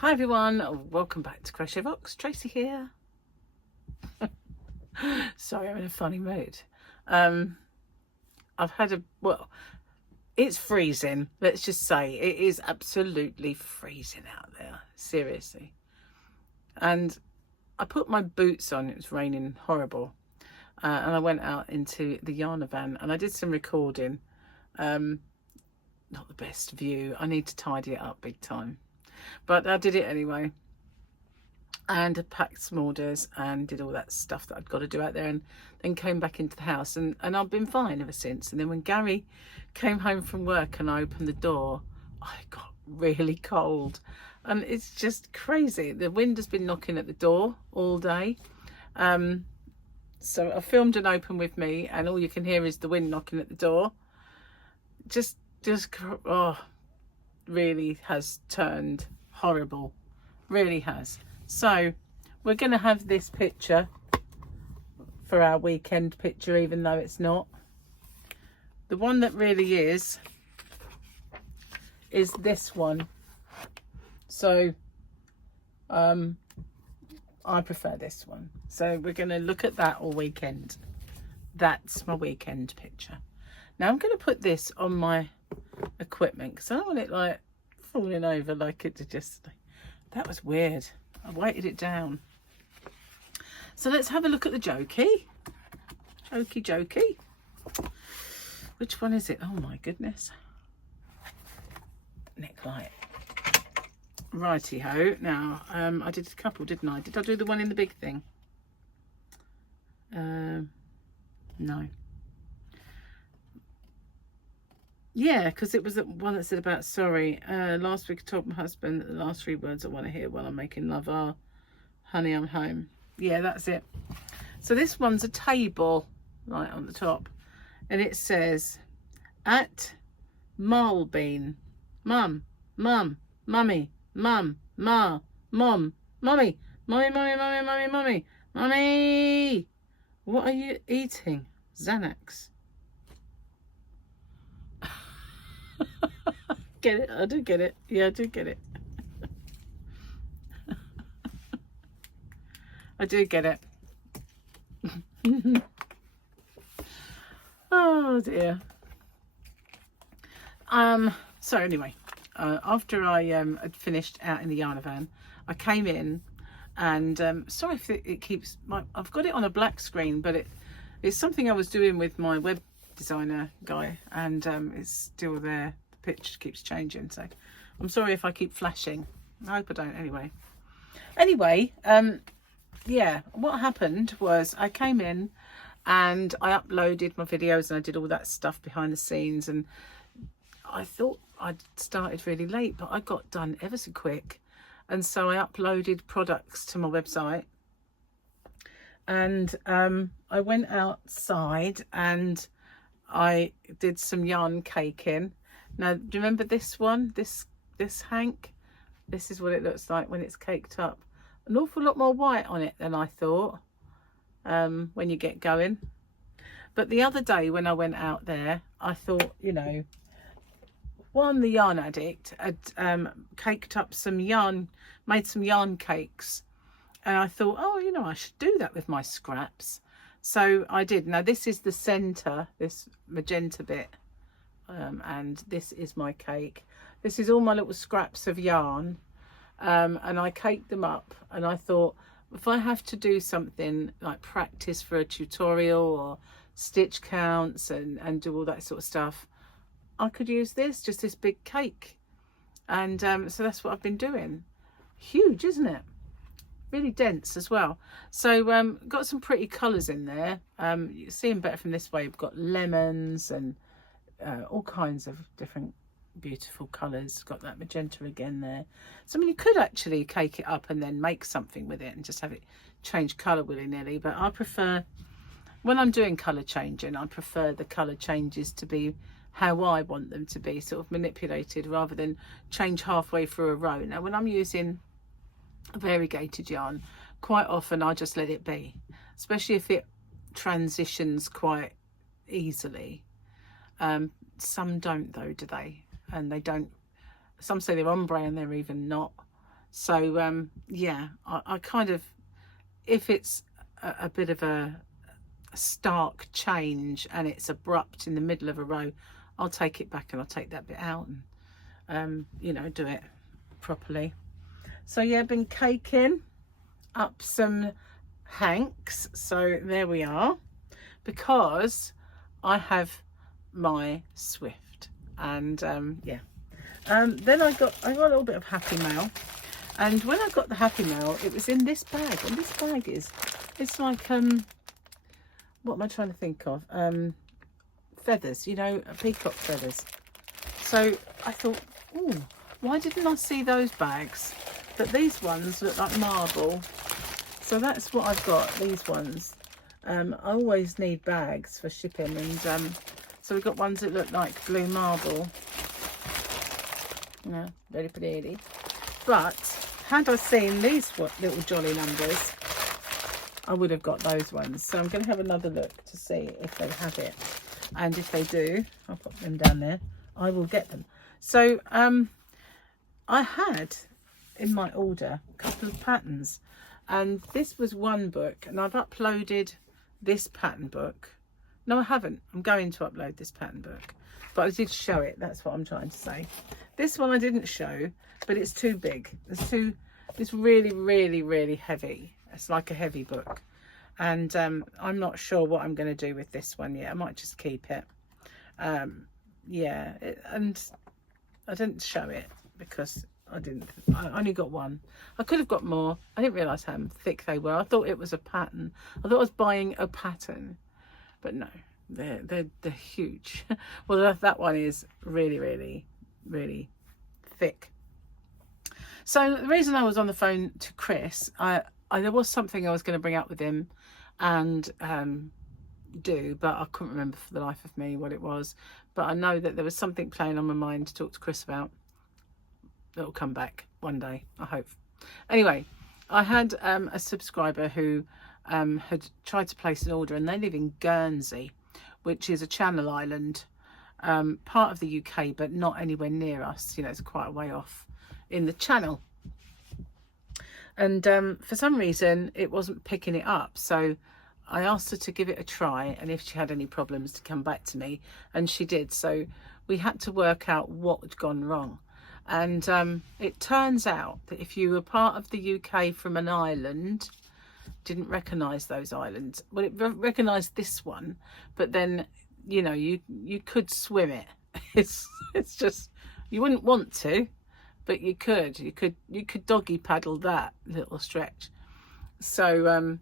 Hi everyone, welcome back to Crochet Box. Tracy here. Sorry, I'm in a funny mood. I've had it's freezing. Let's just say it is absolutely freezing out there. Seriously. And I put my boots on. It was raining horrible. And I went out into the yarn van and I did some recording. Not the best view. I need to tidy it up big time. But I did it anyway. And I packed some orders and did all that stuff that I'd got to do out there, and then came back into the house, and I've been fine ever since. And then when Gary came home from work and I opened the door, I got really cold. And it's just crazy. The wind has been knocking at the door all day. So I filmed an open with me and all you can hear is the wind knocking at the door. Really has turned horrible. Really has. So we're going to have this picture for our weekend picture, even though it's not. The one that really is this one. So I prefer this one. So we're going to look at that all weekend. That's my weekend picture. Now I'm going to put this on my equipment because I don't want it like falling over like it just. That was weird. I weighted it down. So let's have a look at the jokey. Jokey. Which one is it? Oh my goodness. Necklight. Righty ho. Now I did a couple, didn't I? Did I do the one in the big thing? No. Yeah, because it was the one that said about sorry. Last week I told my husband that the last 3 words I want to hear while I'm making love are, honey, I'm home. Yeah, that's it. So this one's a table, right on the top. And it says, at Marlbean, mum, mum, mummy, mum, ma, mum, mummy, mummy, mummy, mummy, mummy, mummy, mummy. What are you eating? Xanax. Get it? I do get it. Yeah, I do get it. I do get it. Oh dear. So anyway, after I had finished out in the yarn van, I came in and sorry if it keeps I've got it on a black screen, but it's something I was doing with my web designer guy, and it's still there. The picture keeps changing, so I'm sorry if I keep flashing. I hope I don't. Anyway, yeah, what happened was I came in and I uploaded my videos and I did all that stuff behind the scenes, and I thought I'd started really late, but I got done ever so quick. And so I uploaded products to my website, and I went outside and I did some yarn caking. Now, do you remember this one? This hank? This is what it looks like when it's caked up. An awful lot more white on it than I thought when you get going. But the other day when I went out there, I thought, you know, the yarn addict had caked up some yarn, made some yarn cakes. And I thought, oh, you know, I should do that with my scraps. So I did. Now this is the center, this magenta bit. And this is my cake. This is all my little scraps of yarn. And I caked them up, and I thought, if I have to do something like practice for a tutorial or stitch counts and do all that sort of stuff, I could use this big cake. And so that's what I've been doing. Huge, isn't it? Really dense as well. So got some pretty colours in there. You see them better from this way. We've got lemons and all kinds of different beautiful colours. Got that magenta again there. So I mean, you could actually cake it up and then make something with it and just have it change colour willy-nilly, but I prefer, when I'm doing colour changing, I prefer the colour changes to be how I want them to be, sort of manipulated, rather than change halfway through a row. Now when I'm using a variegated yarn, quite often I just let it be, especially if it transitions quite easily. Some don't though, do they? And they don't, some say they're ombre and they're even not. So yeah, I kind of, if it's a bit of a stark change and it's abrupt in the middle of a row, I'll take it back and I'll take that bit out and you know, do it properly. So yeah, been caking up some hanks, so there we are, because I have my Swift. And yeah, then I got a little bit of Happy Mail, and when I got the Happy Mail, it was in this bag, and this bag is, it's like what am I trying to think of, feathers, you know, peacock feathers. So I thought, oh, why didn't I see those bags? But these ones look like marble, so that's what I've got, these ones. I always need bags for shipping, and so we've got ones that look like blue marble, you know, very pretty. But had I seen these little jolly numbers, I would have got those ones. So I'm going to have another look to see if they have it, and if they do, I'll put them down there, I will get them. So I had in my order a couple of patterns, and this was one book, and I've uploaded this pattern book. No, I haven't. I'm going to upload this pattern book, but I did show it. That's what I'm trying to say. This one I didn't show, but it's too big. It's really, really, really heavy. It's like a heavy book, and I'm not sure what I'm going to do with this one yet. I might just keep it. Yeah, and I didn't show it because I only got one. I could have got more. I didn't realise how thick they were. I thought it was a pattern. I thought I was buying a pattern, but no, they're huge. Well, that one is really, really, really thick. So the reason I was on the phone to Chris, there was something I was going to bring up with him and do, but I couldn't remember for the life of me what it was. But I know that there was something playing on my mind to talk to Chris about. It'll come back one day, I hope. Anyway, I had a subscriber who had tried to place an order, and they live in Guernsey, which is a Channel Island, part of the UK, but not anywhere near us. You know, it's quite a way off in the Channel. And for some reason, it wasn't picking it up. So I asked her to give it a try, and if she had any problems to come back to me, and she did. So we had to work out what had gone wrong. And it turns out that if you were part of the UK from an island, didn't recognise those islands. Well, it recognised this one, but then, you know, you could swim it. It's just, you wouldn't want to, but you could doggy paddle that little stretch. So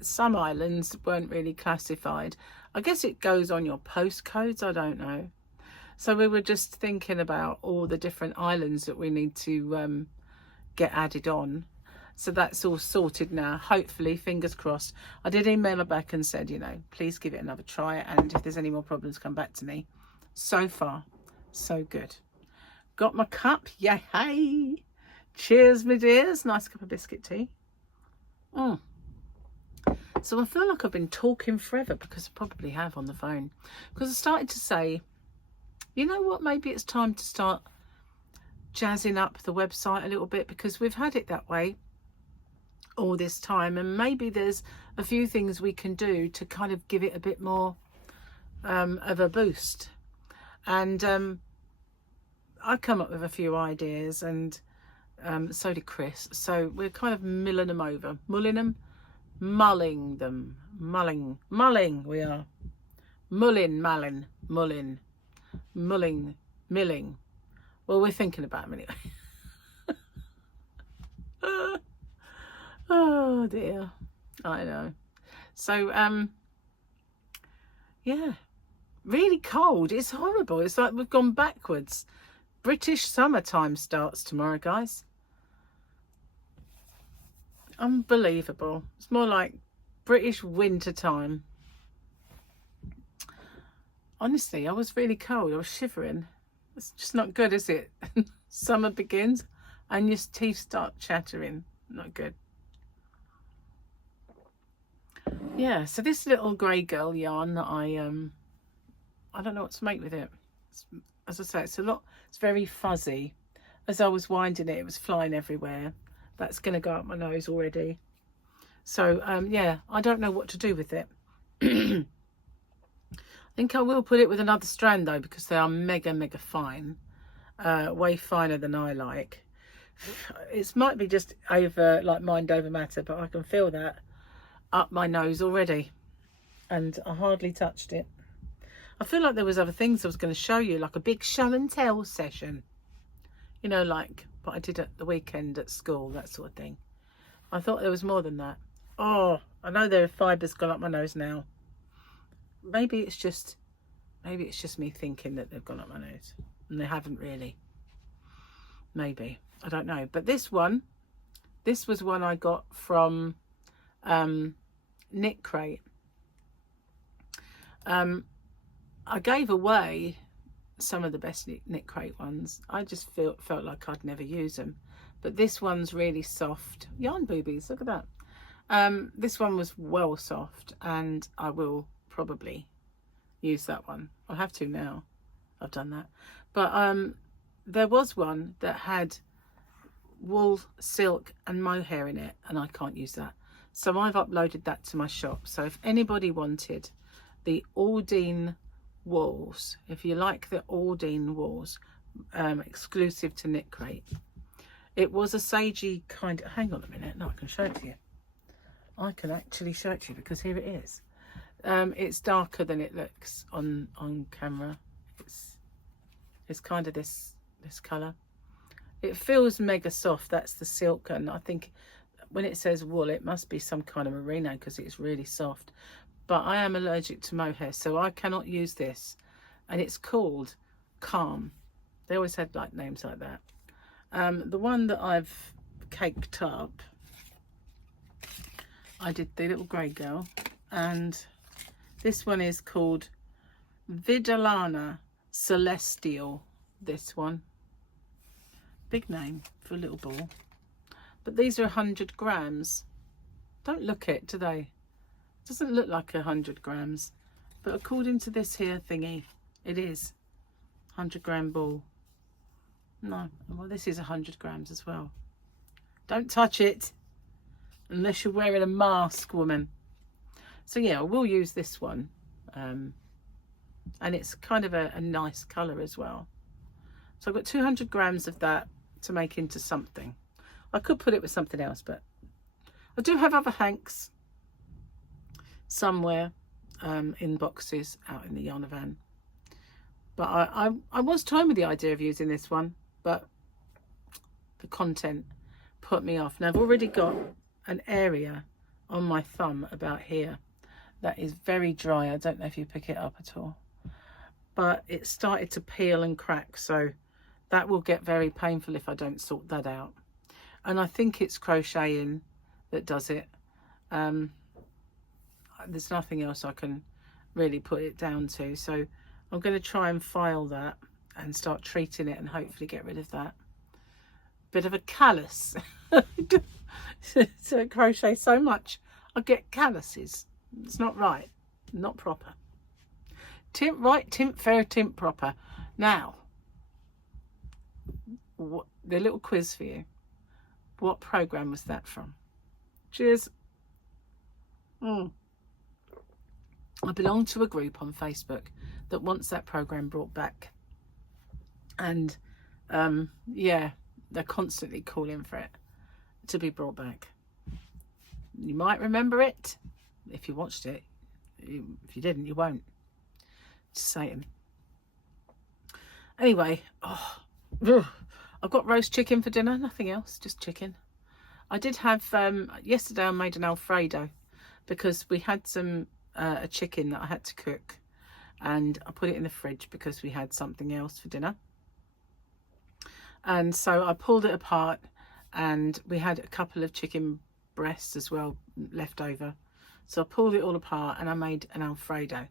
some islands weren't really classified. I guess it goes on your postcodes, I don't know. So we were just thinking about all the different islands that we need to get added on. So that's all sorted now, hopefully, fingers crossed. I did email her back and said, you know, please give it another try, and if there's any more problems, come back to me. So far, so good. Got my cup, yay, hey. Cheers, my dears. Nice cup of biscuit tea. So I feel like I've been talking forever, because I probably have on the phone. Because I started to say, you know what, maybe it's time to start jazzing up the website a little bit, because we've had it that way all this time, and maybe there's a few things we can do to kind of give it a bit more of a boost. And I come up with a few ideas, and so did Chris. So we're kind of mulling them over, mulling, we are milling. Well, we're thinking about them anyway. Oh dear, I know. So yeah, really cold. It's horrible. It's like we've gone backwards. British summertime starts tomorrow, guys. Unbelievable. It's more like British winter time. Honestly, I was really cold. I was shivering. It's just not good, is it? Summer begins and your teeth start chattering. Not good. Yeah, so this little grey girl yarn that I don't know what to make with it. As I say, it's very fuzzy. as I was winding it, it was flying everywhere. That's going to go up my nose already. So yeah, I don't know what to do with it. I think I will put it with another strand though, because they are mega fine, way finer than I like. It might be just over, like, mind over matter, but I can feel that up my nose already, and I hardly touched it. I feel like there was other things I was going to show you, like a big show and tell session, you know, like what I did at the weekend at school, that sort of thing. I thought there was more than that. Oh, I know there are fibres gone up my nose now. Maybe it's just me thinking that they've gone up my nose, and they haven't really. Maybe, I don't know. But this was one I got from Knit Crate. I gave away some of the best Knit Crate ones. I just felt like I'd never use them. But this one's really soft. Yarn boobies, look at that. This one was well soft, and I will probably use that one. I'll have to now. I've done that. But there was one that had wool, silk and mohair in it, and I can't use that. So I've uploaded that to my shop. So if anybody wanted the Aldine wools, if you like the Aldine wools, exclusive to Knit Crate, it was a sagey kind of, hang on a minute, no, I can show it to you. I can actually show it to you, because here it is. It's darker than it looks on camera. It's kind of this colour. It feels mega soft. That's the silk, and I think when it says wool, it must be some kind of merino, because it's really soft. But I am allergic to mohair, so I cannot use this. And it's called Calm. They always had like names like that. The one that I've caked up, I did the little grey girl, and this one is called Vidalana Celestial. This one, big name for a little ball, but these are 100 grams. Don't look it, do they? Doesn't look like 100 grams, but according to this here thingy, it is 100-gram ball. No, well, this is 100 grams as well. Don't touch it unless you're wearing a mask, woman. So yeah, I will use this one, and it's kind of a nice colour as well. So I've got 200 grams of that to make into something. I could put it with something else, but I do have other hanks somewhere in boxes out in the yarn van. But I was toying with the idea of using this one, but the content put me off. Now I've already got an area on my thumb about here that is very dry. I don't know if you pick it up at all, but it started to peel and crack, so that will get very painful if I don't sort that out. And I think it's crocheting that does it. There's nothing else I can really put it down to, so I'm going to try and file that and start treating it and hopefully get rid of that. Bit of a callus. So I crochet so much I get calluses. It's not right, not proper. Tint right, tint fair, tint proper. Now, the little quiz for you. What program was that from? Cheers. I belong to a group on Facebook that wants that program brought back, and yeah, they're constantly calling for it to be brought back. You might remember it if you watched it. If you didn't, you won't. Just saying. Anyway, I've got roast chicken for dinner, nothing else, just chicken. I did have yesterday I made an Alfredo because we had some a chicken that I had to cook, and I put it in the fridge because we had something else for dinner. And so I pulled it apart, and we had a couple of chicken breasts as well left over. So I pulled it all apart and I made an Alfredo.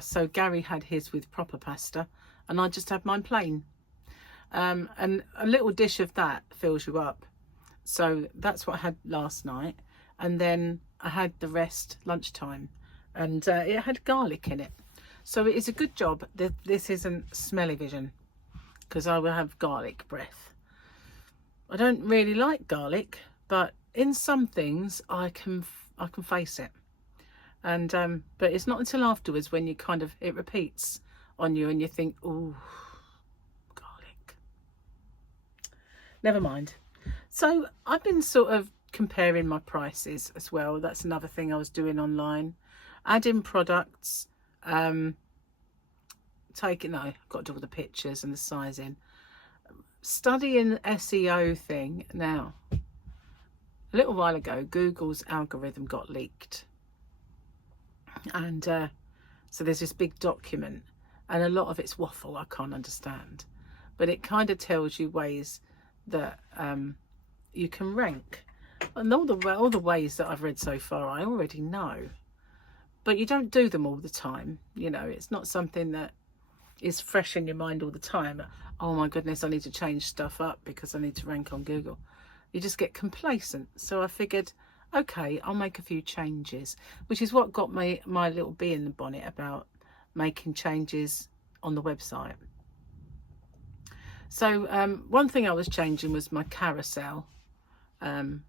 So Gary had his with proper pasta and I just had mine plain. And a little dish of that fills you up. So that's what I had last night. And then I had the rest lunchtime, and it had garlic in it. So it is a good job that this isn't smelly vision, because I will have garlic breath. I don't really like garlic, but in some things I can face it. And but it's not until afterwards when you kind of, it repeats on you and you think, oh, garlic. Never mind. So I've been sort of comparing my prices as well. That's another thing I was doing online. Adding products, I've got to do all the pictures and the sizing. Studying SEO thing. Now, a little while ago, Google's algorithm got leaked. And so there's this big document, and a lot of it's waffle I can't understand. But it kind of tells you ways that you can rank. And all the ways that I've read so far, I already know. But you don't do them all the time. You know, it's not something that is fresh in your mind all the time. Oh my goodness, I need to change stuff up because I need to rank on Google. You just get complacent. So I figured, okay, I'll make a few changes, which is what got my little bee in the bonnet about making changes on the website. So one thing I was changing was my carousel, and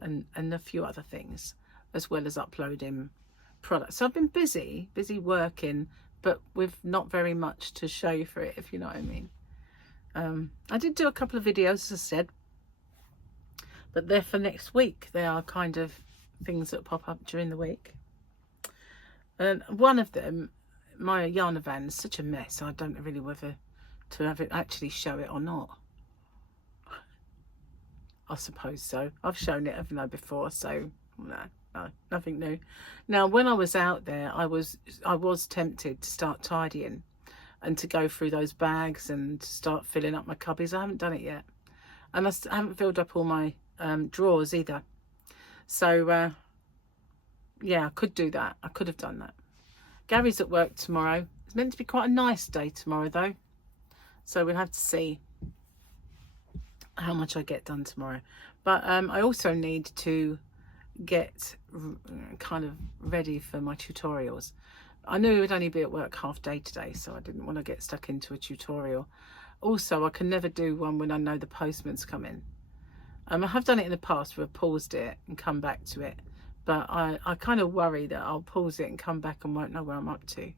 a few other things, as well as uploading products. So I've been busy working, but with not very much to show for it, if you know what I mean. I did do a couple of videos, as I said, but they're for next week. They are kind of things that pop up during the week. And one of them, my yarn van is such a mess, I don't know really whether to have it actually show it or not. I suppose so. I've shown it, haven't I, before? So no, nothing new. Now, when I was out there, I was tempted to start tidying and to go through those bags and start filling up my cubbies. I haven't done it yet, and I haven't filled up all my drawers either. So yeah, I could do that. I could have done that. Gary's at work tomorrow. It's meant to be quite a nice day tomorrow though, so we'll have to see how much I get done tomorrow. But I also need to get kind of ready for my tutorials. I knew it would only be at work half day today, so I didn't want to get stuck into a tutorial. Also, I can never do one when I know the postman's coming. I have done it in the past where I've paused it and come back to it, but I kind of worry that I'll pause it and come back and won't know where I'm up to,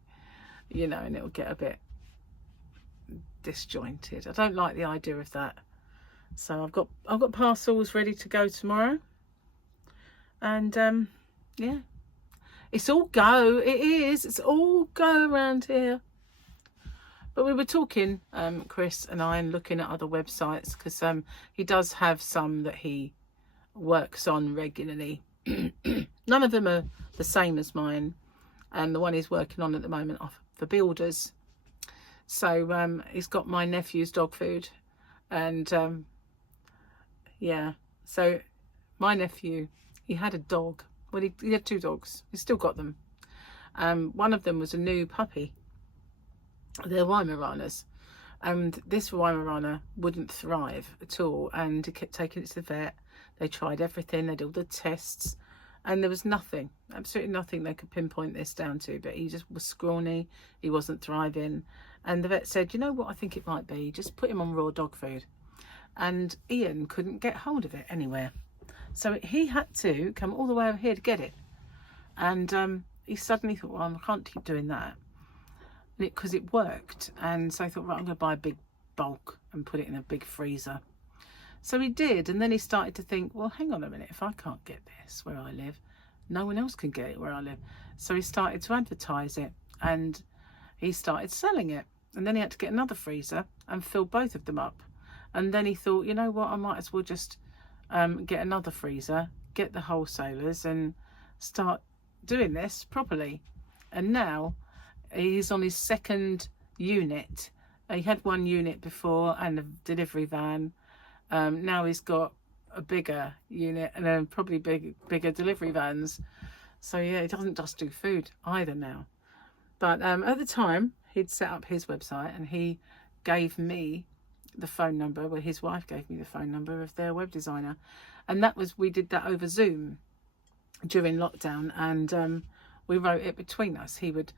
you know, and it'll get a bit disjointed. I don't like the idea of that. So I've got parcels ready to go tomorrow, and yeah, it's all go. It's all go around here. But we were talking, Chris and I, and looking at other websites, because he does have some that he works on regularly. None of them are the same as mine, and the one he's working on at the moment are for builders. So he's got my nephew's dog food, and yeah, so my nephew, he had a dog. Well, he had two dogs. He's still got them. One of them was a new puppy. They're Weimaraners, and this Weimaraner wouldn't thrive at all, and he kept taking it to the vet. They tried everything, they did all the tests, and there was nothing, absolutely nothing they could pinpoint this down to. But he just was scrawny, he wasn't thriving, and the vet said, you know what, I think it might be, just put him on raw dog food. And Ian couldn't get hold of it anywhere, so he had to come all the way over here to get it. And he suddenly thought, well, I can't keep doing that, because it worked. And so I thought, right, I'm going to buy a big bulk and put it in a big freezer. So he did, and then he started to think, well, hang on a minute, if I can't get this where I live, no one else can get it where I live. So he started to advertise it, and he started selling it, and then he had to get another freezer and fill both of them up. And then he thought, you know what, I might as well just get another freezer, get the wholesalers, and start doing this properly. And now he's on his second unit. He had one unit before and a delivery van. Now he's got a bigger unit and then probably bigger delivery vans. So yeah, he doesn't just do food either now. But at the time, he'd set up his website, and he gave me the phone number, well, his wife gave me the phone number of their web designer, and we did that over Zoom during lockdown, and we wrote it between us. He would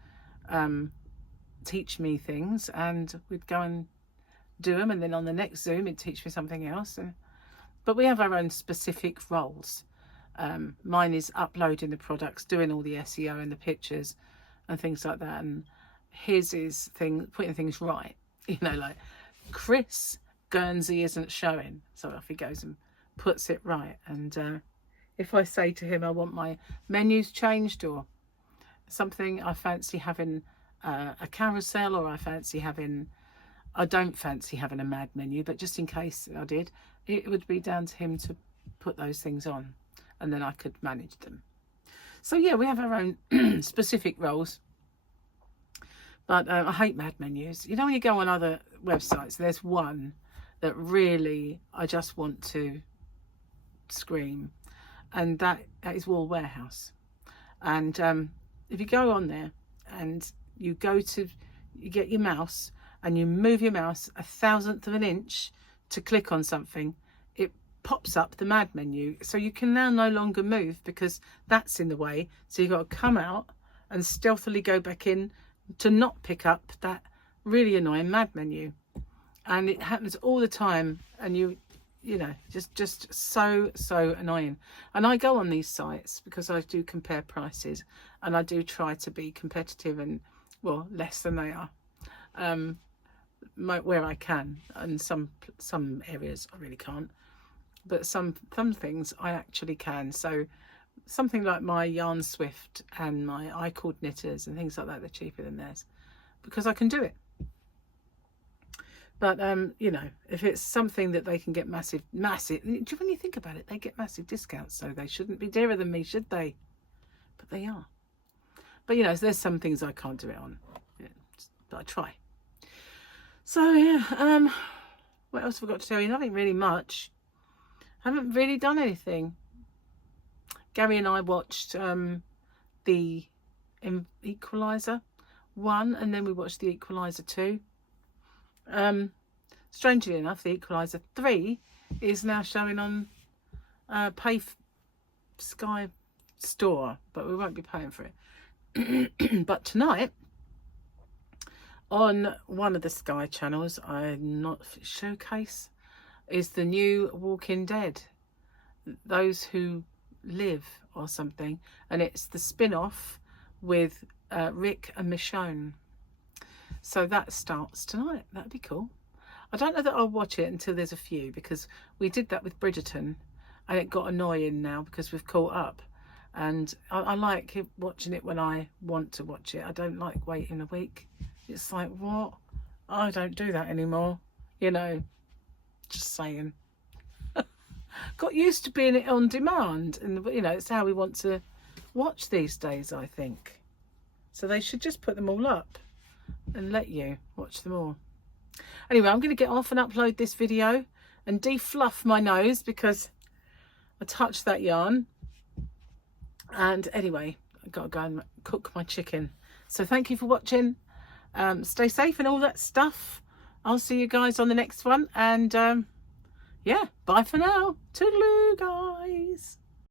teach me things, and we'd go and do them, and then on the next Zoom it'd teach me something else. But we have our own specific roles. Mine is uploading the products, doing all the SEO and the pictures and things like that, and his is putting things right. You know, like Chris Guernsey isn't showing, so off he goes and puts it right. And if I say to him I want my menus changed or something, I fancy having a carousel, or I don't fancy having a mad menu, but just in case I did, it would be down to him to put those things on, and then I could manage them. So yeah, we have our own specific roles. But I hate mad menus. You know, when you go on other websites, there's one that really I just want to scream, and that is Wool Warehouse. And if you go on there and you get your mouse and you move your mouse 1/1000 of an inch to click on something, it pops up the mad menu. So you can now no longer move because that's in the way. So you've got to come out and stealthily go back in to not pick up that really annoying mad menu. And it happens all the time, and you know, just so annoying. And I go on these sites because I do compare prices, and I do try to be competitive and, well, less than they are, where I can. And some areas I really can't, but some things I actually can. So something like my Yarn Swift and my I-cord knitters and things like that, they're cheaper than theirs because I can do it. But you know, if it's something that they can get massive, when you think about it, they get massive discounts, so they shouldn't be dearer than me, should they? But they are. But you know, there's some things I can't do it on, yeah, but I try. So yeah, what else have I got to tell you? Nothing really much. Haven't really done anything. Gary and I watched the Equalizer 1, and then we watched the Equalizer 2. Strangely enough, the Equalizer 3 is now showing on Sky Store, but we won't be paying for it. But tonight, on one of the Sky channels, Showcase, is the new Walking Dead, Those Who Live or something, and it's the spin-off with Rick and Michonne. So that starts tonight. That'd be cool. I don't know that I'll watch it until there's a few, because we did that with Bridgerton and it got annoying now because we've caught up, and I like watching it when I want to watch it. I don't like waiting a week. It's like, what? I don't do that anymore, you know, just saying. Got used to being on demand, and you know, it's how we want to watch these days, I think. So they should just put them all up and let you watch them all. Anyway, I'm going to get off and upload this video and defluff my nose because I touched that yarn. And anyway, I've got to go and cook my chicken. So thank you for watching. Stay safe and all that stuff. I'll see you guys on the next one. And yeah, bye for now. Toodaloo, guys.